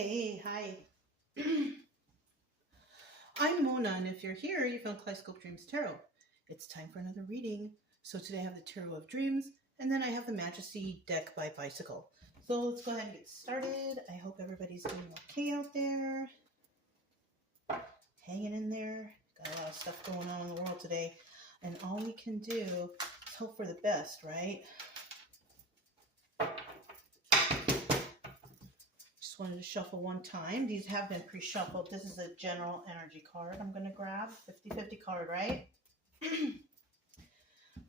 Hey, hi. I'm Mona, and if you're here, you found Kaleidoscope Dreams Tarot. It's time for another reading. So today I have the Tarot of Dreams, and then I have the Majesty deck by Bicycle. So let's go ahead and get started. I hope everybody's doing okay out there. Hanging in there. Got a lot of stuff going on in the world today. And all we can do is hope for the best, right? Wanted to shuffle one time. These have been pre-shuffled. This is a general energy card I'm going to grab. 50-50 card, right?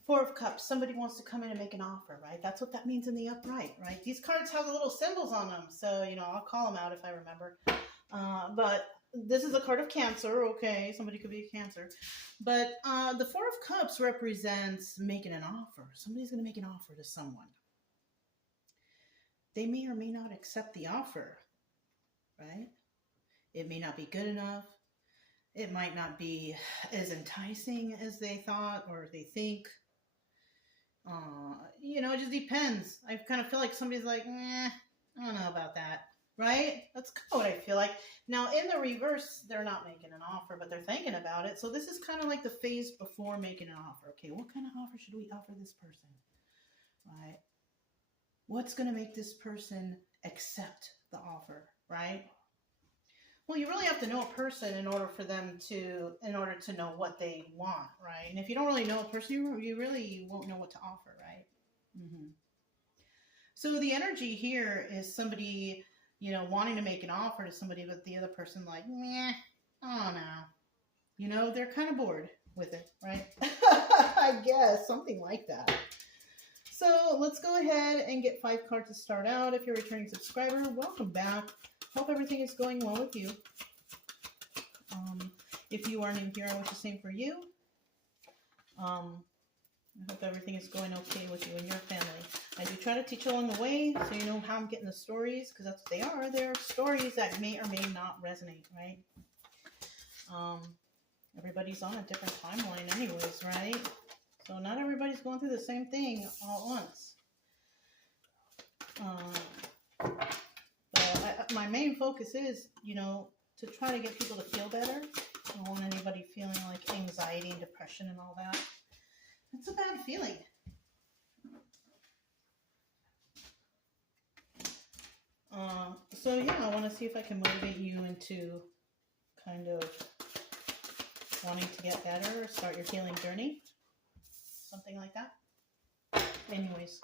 Four of Cups. Somebody wants to come in and make an offer, right? That's what that means in the upright, right? These cards have the little symbols on them. So, I'll call them out if I remember. But this is a card of Cancer. Okay, somebody could be a Cancer. But the Four of Cups represents making an offer. Somebody's going to make an offer to someone. They may or may not accept the offer, right? It may not be good enough. It might not be as enticing as they thought or they think. It just depends. I kind of feel like somebody's like, I don't know about that, right? That's kind of what I feel like. Now, in the reverse, they're not making an offer, but they're thinking about it. So this is kind of like the phase before making an offer. Okay, what kind of offer should we offer this person, right? What's going to make this person accept the offer, right? Well, you really have to know a person in order to know what they want, right? And if you don't really know a person, you really won't know what to offer, right? So the energy here is somebody, wanting to make an offer to somebody, but the other person like, meh, I don't know. They're kind of bored with it, right? I guess, something like that. So let's go ahead and get 5 cards to start out. If you're a returning subscriber, welcome back. Hope everything is going well with you. If you are new here, I wish the same for you. I hope everything is going okay with you and your family. I do try to teach along the way so you know how I'm getting the stories, because that's what they are. They're stories that may or may not resonate, right? Everybody's on a different timeline anyways, right? So not everybody's going through the same thing all at once. But my main focus is, to try to get people to feel better. I don't want anybody feeling like anxiety and depression and all that. It's a bad feeling. I want to see if I can motivate you into kind of wanting to get better or start your healing journey. Something like that. Anyways,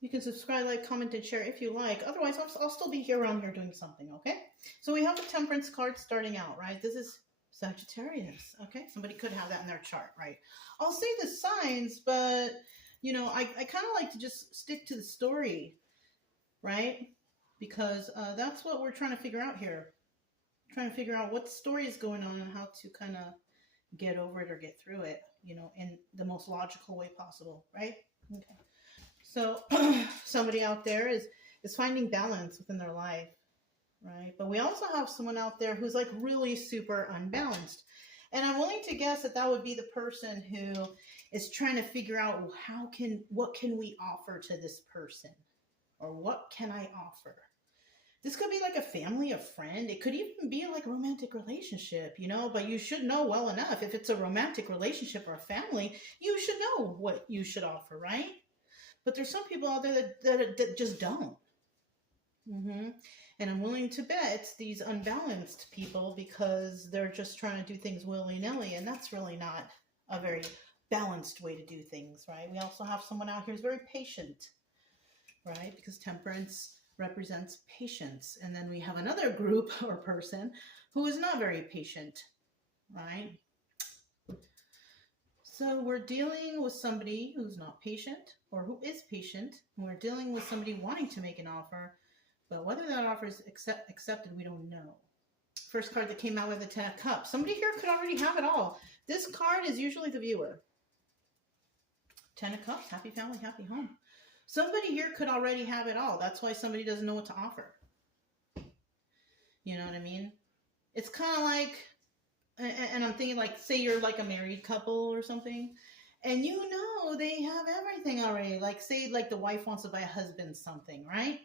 you can subscribe, like, comment, and share if you like. Otherwise, I'll still be here around here doing something, okay? So we have the Temperance card starting out, right? This is Sagittarius, okay? Somebody could have that in their chart, right? I'll say the signs, but, I kind of like to just stick to the story, right? Because that's what we're trying to figure out here. Trying to figure out what story is going on and how to kind of get over it or get through it, in the most logical way possible, right? Okay. So somebody out there is finding balance within their life, right? But we also have someone out there who's like really super unbalanced. And I'm willing to guess that would be the person who is trying to figure out what can we offer to this person? Or what can I offer? This could be like a family, a friend. It could even be like a romantic relationship, but you should know well enough. If it's a romantic relationship or a family, you should know what you should offer, right? But there's some people out there that just don't. And I'm willing to bet it's these unbalanced people because they're just trying to do things willy-nilly, and that's really not a very balanced way to do things, right? We also have someone out here who's very patient, right? Because Temperance represents patience. And then we have another group or person who is not very patient, right? So we're dealing with somebody who's not patient or who is patient. And we're dealing with somebody wanting to make an offer, but whether that offer is accepted, we don't know. First card that came out with the 10 of Cups. Somebody here could already have it all. This card is usually the viewer. 10 of Cups, happy family, happy home. Somebody here could already have it all. That's why somebody doesn't know what to offer. You know what I mean? It's kind of like, and I'm thinking like, say you're like a married couple or something, and they have everything already. Like say like the wife wants to buy a husband something, right?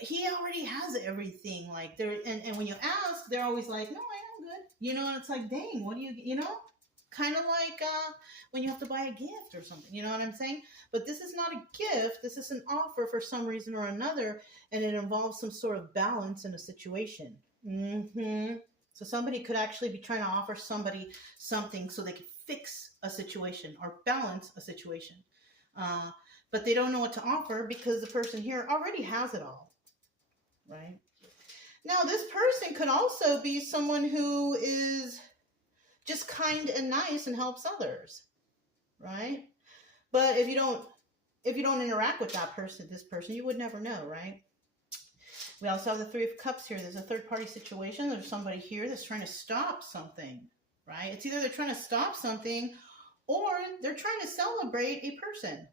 he already has everything. Like and when you ask, they're always like, no, I am good. You know, and it's like, dang, what do you know? Kind of like when you have to buy a gift or something. You know what I'm saying? But this is not a gift. This is an offer for some reason or another, and it involves some sort of balance in a situation. So somebody could actually be trying to offer somebody something so they could fix a situation or balance a situation. But they don't know what to offer because the person here already has it all, right? Now, this person could also be someone who is just kind and nice and helps others, right? But if you don't interact with this person, you would never know, right? We also have the Three of Cups here. There's a third-party situation. There's somebody here that's trying to stop something, right? It's either they're trying to stop something or they're trying to celebrate a person.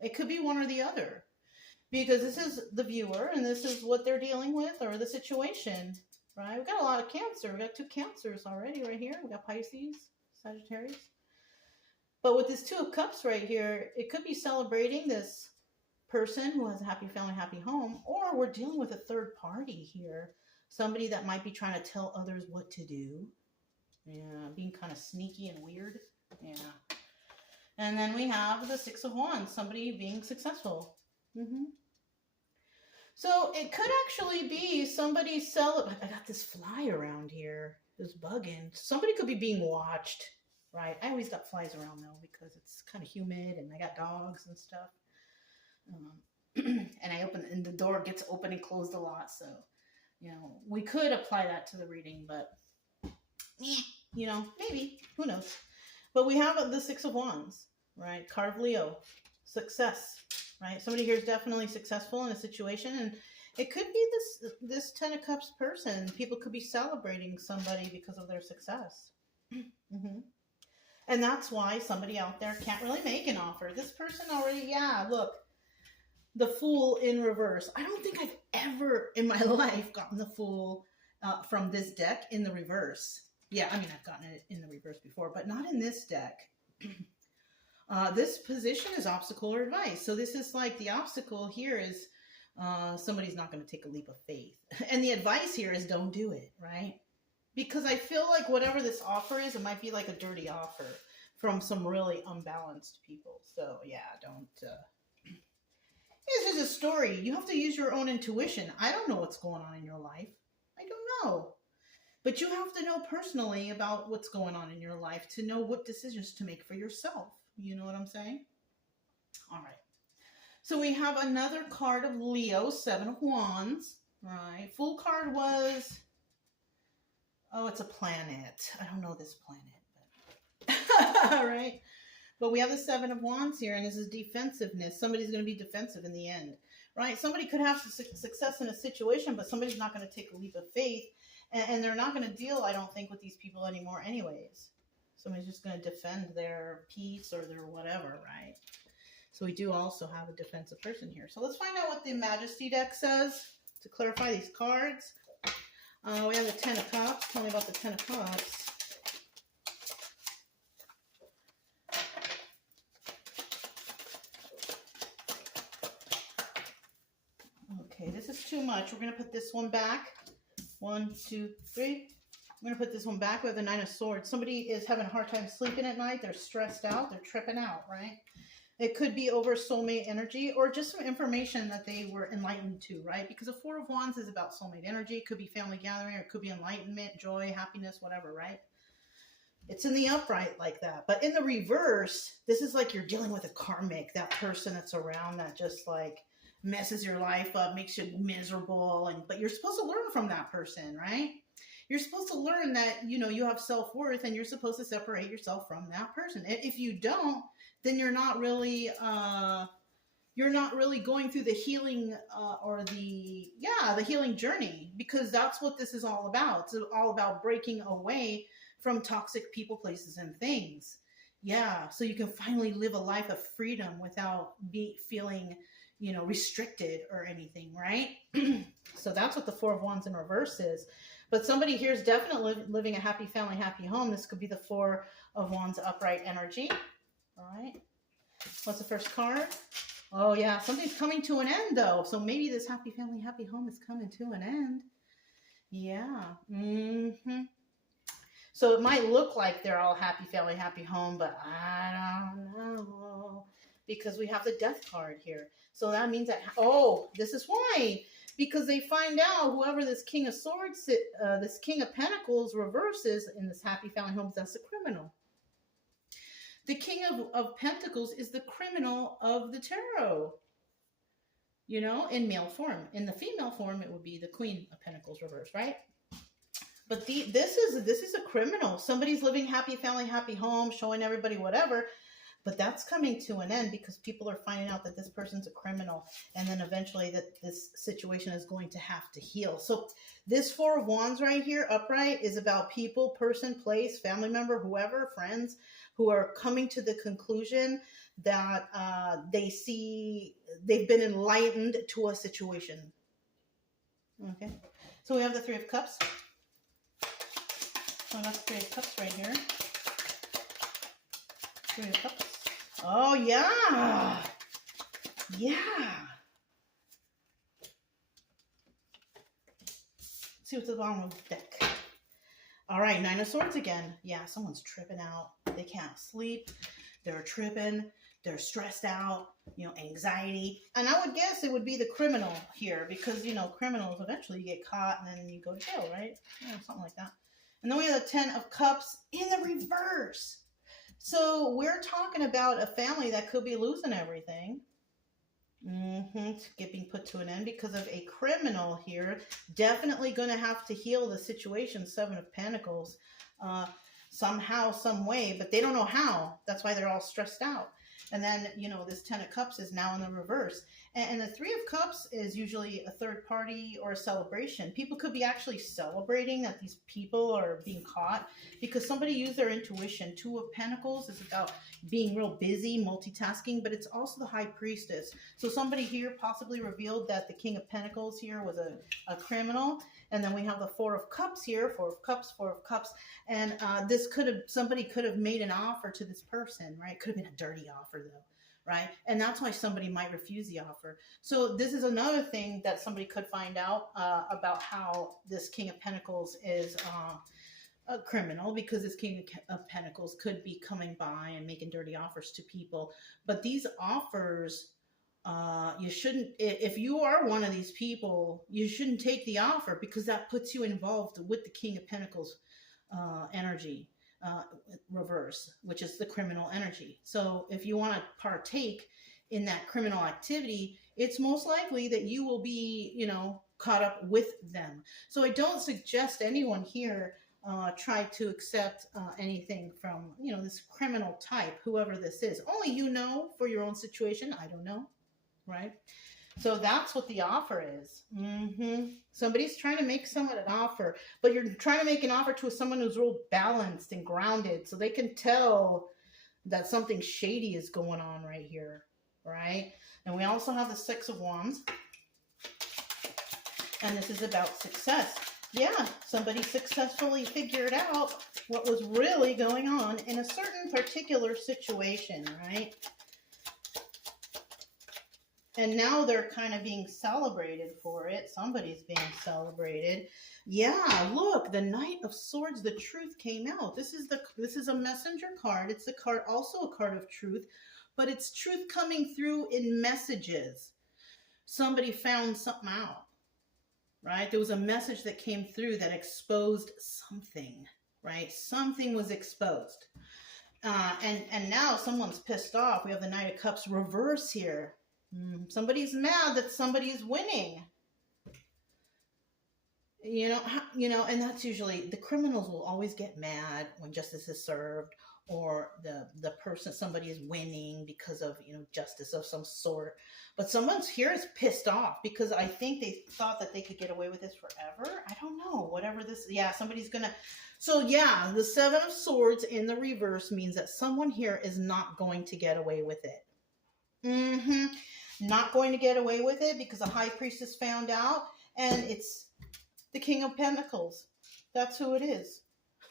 It could be one or the other, because this is the viewer and this is what they're dealing with or the situation, right? We've got a lot of Cancer. We've got 2 Cancers already right here. We've got Pisces, Sagittarius. But with this Two of Cups right here, it could be celebrating this person who has a happy family, happy home, or we're dealing with a third party here. Somebody that might be trying to tell others what to do. Yeah, being kind of sneaky and weird. Yeah. And then we have the Six of Wands, somebody being successful. So it could actually be somebody I got this fly around here, this bugging. Somebody could be being watched, right? I always got flies around though because it's kind of humid and I got dogs and stuff. And the door gets open and closed a lot. So, you know, we could apply that to the reading, but you know, maybe, who knows? But we have the Six of Wands, right? Card of Leo, success, right? Somebody here is definitely successful in a situation, and it could be this Ten of Cups person. People could be celebrating somebody because of their success. And that's why somebody out there can't really make an offer. This person already, look, the Fool in reverse. I don't think I've ever in my life gotten the Fool from this deck in the reverse. Yeah, I mean, I've gotten it in the reverse before, but not in this deck. This position is obstacle or advice. So this is like the obstacle here is somebody's not going to take a leap of faith. And the advice here is don't do it, right? Because I feel like whatever this offer is, it might be like a dirty offer from some really unbalanced people. So yeah, don't... This is a story. You have to use your own intuition. I don't know what's going on in your life. I don't know. But you have to know personally about what's going on in your life to know what decisions to make for yourself. You know what I'm saying? All right. So we have another card of Leo, Seven of Wands. Right. Full card was... Oh, it's a planet. I don't know this planet. But all right. But we have the Seven of Wands here, and this is defensiveness. Somebody's going to be defensive in the end, right? Somebody could have success in a situation, but somebody's not going to take a leap of faith, and they're not going to deal, I don't think, with these people anymore anyways. Somebody's just going to defend their peace or their whatever, right? So we do also have a defensive person here. So let's find out what the Majesty deck says to clarify these cards. We have the Ten of Cups. Tell me about the Ten of Cups. Okay, this is too much. We're going to put this one back. 1, 2, 3. I'm going to put this one back. We have the Nine of Swords. Somebody is having a hard time sleeping at night. They're stressed out. They're tripping out, right? It could be over soulmate energy or just some information that they were enlightened to, right? Because the Four of Wands is about soulmate energy. It could be family gathering, or it could be enlightenment, joy, happiness, whatever, right? It's in the upright like that. But in the reverse, this is like you're dealing with a karmic, that person that's around that just like messes your life up, makes you miserable. But you're supposed to learn from that person, right? You're supposed to learn that, you know, you have self-worth and you're supposed to separate yourself from that person. If you don't, then you're not really going through the healing or the healing journey, because that's what this is all about. It's all about breaking away from toxic people, places, and things. Yeah, so you can finally live a life of freedom without feeling, you know, restricted or anything, right? So that's what the Four of Wands in reverse is. But somebody here is definitely living a happy family, happy home. This could be the Four of Wands upright energy. All right. What's the first card? Oh, yeah. Something's coming to an end, though. So maybe this happy family, happy home is coming to an end. Yeah. So it might look like they're all happy family, happy home, but I don't know. Because we have the death card here. So that means that, oh, this is why. Because they find out whoever this King of Swords, this King of Pentacles reverses in this happy family home, that's a criminal. The King of Pentacles is the criminal of the tarot. You know, in male form. In the female form, it would be the Queen of Pentacles reversed, right? But this is a criminal. Somebody's living happy family, happy home, showing everybody whatever. But that's coming to an end because people are finding out that this person's a criminal. And then eventually that this situation is going to have to heal. So this Four of Wands right here, upright, is about people, person, place, family member, whoever, friends, who are coming to the conclusion that they've been enlightened to a situation. Okay. So we have the Three of Cups. So that's Three of Cups right here. Three of Cups. Oh, yeah. Yeah. Let's see what's at the bottom of the deck. All right, Nine of Swords again. Yeah, someone's tripping out. They can't sleep. They're tripping. They're stressed out. You know, anxiety. And I would guess it would be the criminal here because, you know, criminals, eventually you get caught and then you go to jail, right? Yeah, something like that. And then we have the Ten of Cups in the reverse. So we're talking about a family that could be losing everything. Being put to an end because of a criminal here. Definitely going to have to heal the situation. Seven of Pentacles. Somehow, some way, but they don't know how. That's why they're all stressed out. And then, you know, this Ten of Cups is now in the reverse. And the Three of Cups is usually a third party or a celebration. People could be actually celebrating that these people are being caught because somebody used their intuition. Two of Pentacles is about being real busy, multitasking, but it's also the High Priestess. So somebody here possibly revealed that the King of Pentacles here was a criminal. And then we have the Four of Cups here, Four of Cups, Four of Cups. And somebody could have made an offer to this person, right? Could have been a dirty offer though, right? And that's why somebody might refuse the offer. So this is another thing that somebody could find out about how this King of Pentacles is a criminal, because this King of Pentacles could be coming by and making dirty offers to people. But these offers, you shouldn't, if you are one of these people, you shouldn't take the offer because that puts you involved with the King of Pentacles energy, reverse, which is the criminal energy. So if you want to partake in that criminal activity, it's most likely that you will be, you know, caught up with them. So I don't suggest anyone here try to accept anything from, you know, this criminal type, whoever this is. Only you know for your own situation. I don't know. Right? So that's what the offer is. Somebody's trying to make someone an offer, but you're trying to make an offer to someone who's real balanced and grounded so they can tell that something shady is going on right here, right? And we also have the Six of Wands, and this is about success. Yeah, somebody successfully figured out what was really going on in a certain particular situation, right? And now they're kind of being celebrated for it. Somebody's being celebrated. Yeah, look, the Knight of Swords, the truth came out. This is a messenger card. It's also a card of truth, but it's truth coming through in messages. Somebody found something out, right? There was a message that came through that exposed something, right? Something was exposed. And now someone's pissed off. We have the Knight of Cups reverse here. Somebody's mad that somebody is winning. You know, and that's usually, the criminals will always get mad when justice is served, or the person, somebody is winning because of, you know, justice of some sort. But someone's here is pissed off because I think they thought that they could get away with this forever. I don't know, whatever this, yeah, somebody's gonna, so yeah, the Seven of Swords in the reverse means that someone here is not going to get away with it. Not going to get away with it because the High Priestess found out, and it's the King of Pentacles. That's who it is.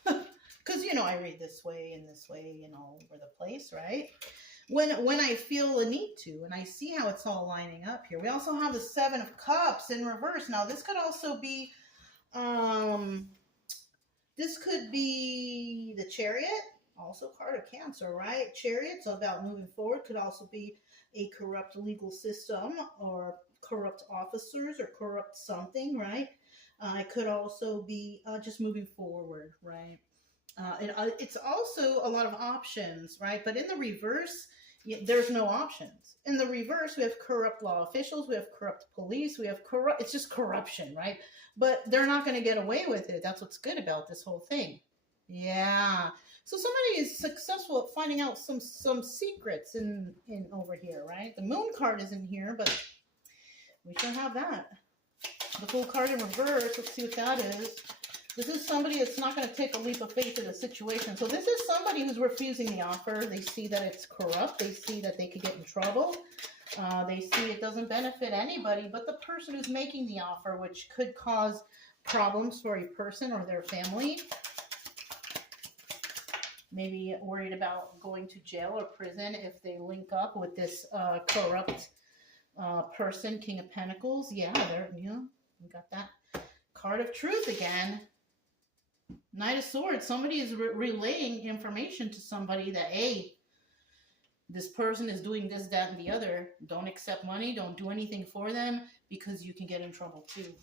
Because, you know, I read this way and this way, you know, over the place, right? when I feel a need to, and I see how it's all lining up here. We also have the Seven of Cups in reverse. Now this could also be this could be the Chariot, also card of Cancer, right? Chariot's about moving forward. Could also be a corrupt legal system or corrupt officers or corrupt something, right? It could also be just moving forward, right? It's also a lot of options, right? But in the reverse, there's no options. In the reverse, we have corrupt law officials, we have corrupt police, we have corrupt, it's just corruption, right? But they're not going to get away with it. That's what's good about this whole thing. Yeah. So somebody is successful at finding out some secrets in over here, right? The Moon card is in here, but we should have that. The Fool card in reverse, let's see what that is. This is somebody that's not going to take a leap of faith in the situation. So this is somebody who's refusing the offer. They see that it's corrupt. They see that they could get in trouble. They see it doesn't benefit anybody but the person who's making the offer, which could cause problems for a person or their family. Maybe worried about going to jail or prison if they link up with this corrupt person, King of Pentacles. Yeah, there, you know, we got that card of Truth again. Knight of Swords. Somebody is relaying information to somebody that, hey, this person is doing this, that, and the other. Don't accept money. Don't do anything for them because you can get in trouble too.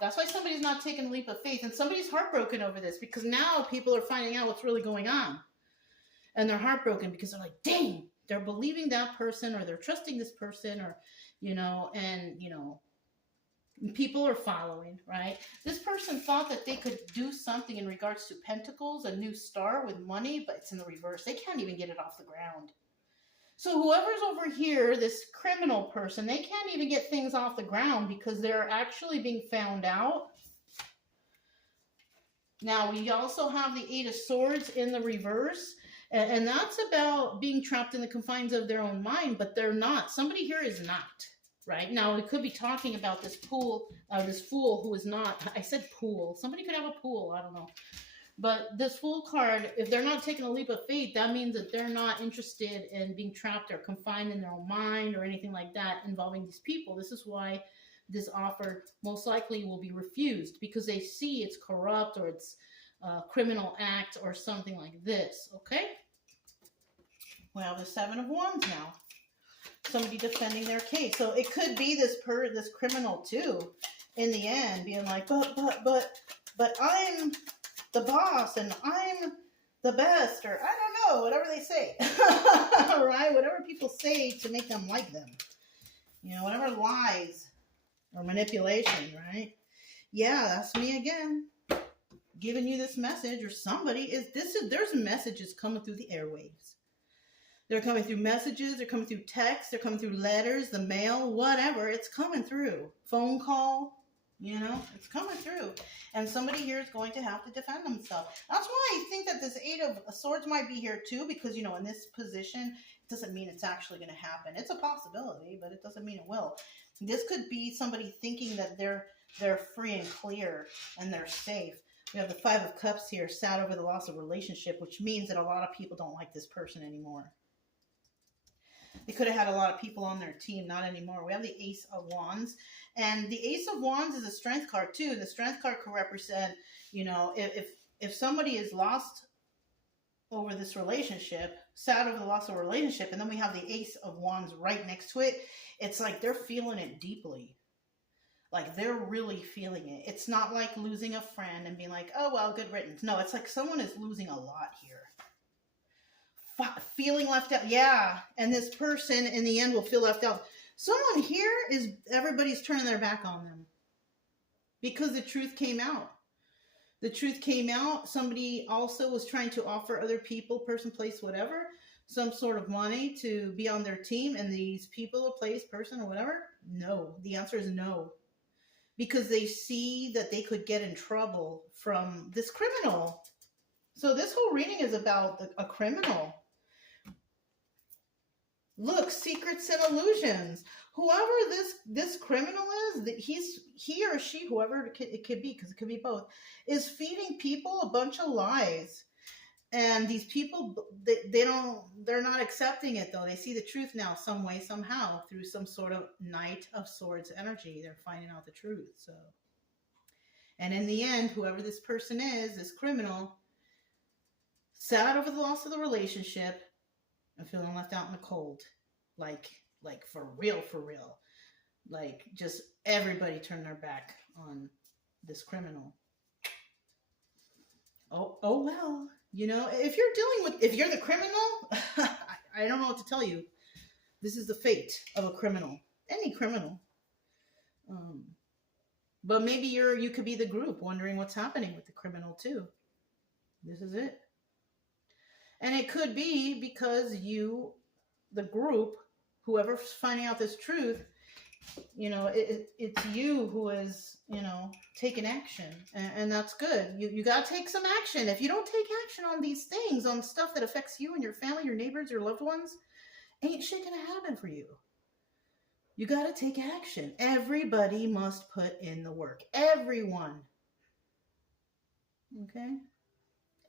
That's why somebody's not taking a leap of faith. And somebody's heartbroken over this because now people are finding out what's really going on. And they're heartbroken because they're like, dang, they're believing that person or they're trusting this person or, you know, and, you know, people are following, right? This person thought that they could do something in regards to Pentacles, a new star with money, but it's in the reverse. They can't even get it off the ground. So whoever's over here, this criminal person, they can't even get things off the ground because they're actually being found out. Now, we also have the Eight of Swords in the reverse, and that's about being trapped in the confines of their own mind, but they're not. Somebody here is not. Right? Now, we could be talking about this fool who is not, I said pool. Somebody could have a pool, I don't know. But this Fool card, if they're not taking a leap of faith, that means that they're not interested in being trapped or confined in their own mind or anything like that involving these people. This is why this offer most likely will be refused because they see it's corrupt or it's a criminal act or something like this, okay? We have the Seven of Wands now. Somebody defending their case. So it could be this criminal too, in the end, being like, but I'm the boss and I'm the best, or I don't know, whatever they say. Right? Whatever people say to make them like them. You know, whatever lies or manipulation, right? Yeah, that's me again. Giving you this message, or somebody there's messages coming through the airwaves. They're coming through messages, they're coming through text, they're coming through letters, the mail, whatever. It's coming through. Phone call, you know, it's coming through. And somebody here is going to have to defend themselves. That's why I think that this Eight of Swords might be here too, because, you know, in this position, it doesn't mean it's actually going to happen. It's a possibility, but it doesn't mean it will. This could be somebody thinking that they're free and clear and they're safe. We have the Five of Cups here, sad over the loss of relationship, which means that a lot of people don't like this person anymore. They could have had a lot of people on their team, not anymore. We have the Ace of Wands. And the Ace of Wands is a strength card too. And the strength card could represent, you know, if somebody is lost over this relationship, sad over the loss of a relationship, and then we have the Ace of Wands right next to it, it's like they're feeling it deeply. Like they're really feeling it. It's not like losing a friend and being like, oh, well, good riddance. No, it's like someone is losing a lot here. Feeling left out. Yeah. And this person in the end will feel left out. Someone here is, everybody's turning their back on them because the truth came out. The truth came out. Somebody also was trying to offer other people, person, place, whatever, some sort of money to be on their team. And these people or place, person or whatever, no. The answer is no. Because they see that they could get in trouble from this criminal. So this whole reading is about a criminal. Look, secrets and illusions. Whoever this criminal is, he or she, whoever it could be, because it could be both, is feeding people a bunch of lies. And these people, they're not accepting it though. They see the truth now, some way, somehow, through some sort of Knight of Swords energy. They're finding out the truth. So, and in the end, whoever this person is, this criminal, sad over the loss of the relationship and feeling left out in the cold. Like for real, for real. Like just everybody turned their back on this criminal. Oh well. You know, if you're the criminal, I don't know what to tell you. This is the fate of a criminal, any criminal. But maybe you could be the group wondering what's happening with the criminal too. This is it. And it could be because you, the group, whoever's finding out this truth, you know, it's you who is, you know, taking action, and that's good. You got to take some action. If you don't take action on these things, on stuff that affects you and your family, your neighbors, your loved ones, ain't shit gonna happen for you. You got to take action. Everybody must put in the work. Everyone. Okay?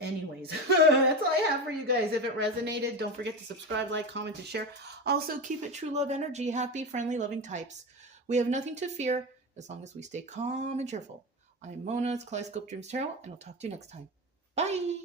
Anyways, that's all I have for you guys. If it resonated, don't forget to subscribe, like, comment, and share. Also, keep it true love energy. Happy, friendly, loving types. We have nothing to fear as long as we stay calm and cheerful. I'm Mona. It's Kaleidoscope Dreams Tarot, and I'll talk to you next time. Bye!